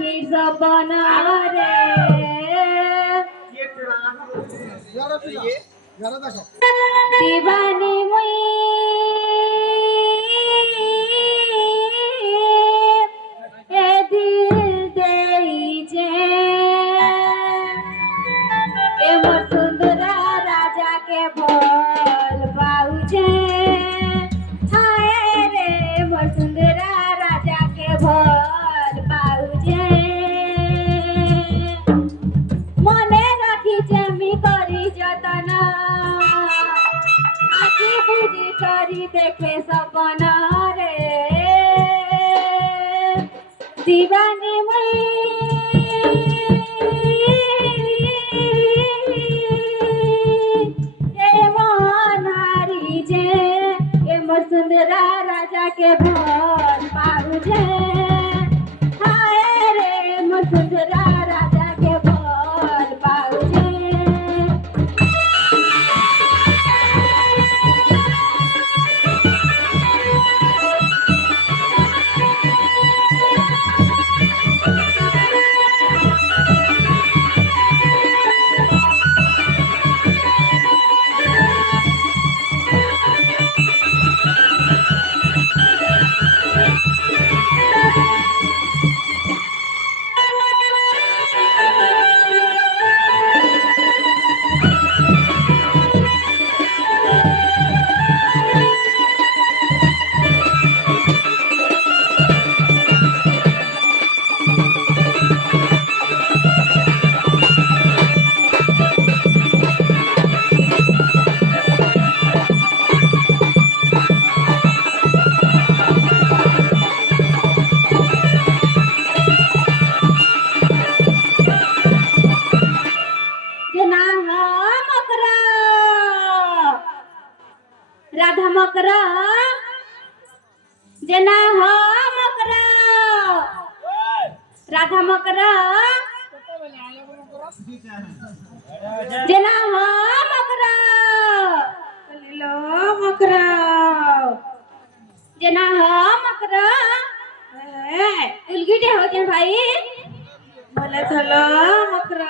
आखी सपन रे दीवानी मुई ए दिल देइजे ए मोर सुंदरा राजा के भल पाउजे हाय रे मोर सुंदरा राजा के भल पाउजे मने राखिजे मी करी जतन आखी बुझी करी देखे सपन रे दीवानी मुई ए वनारी जे ए मोर सुंदरा राजा के भल पाउजे हाय रे मोर सुंदरा राजा के भल पाउजे मकरा राधा मकरा जना हो मकरा राधा मकरा जना हो मकरा लो मकरा जना हो मकरा उलगिटे हो भाई बोले चलो मकरा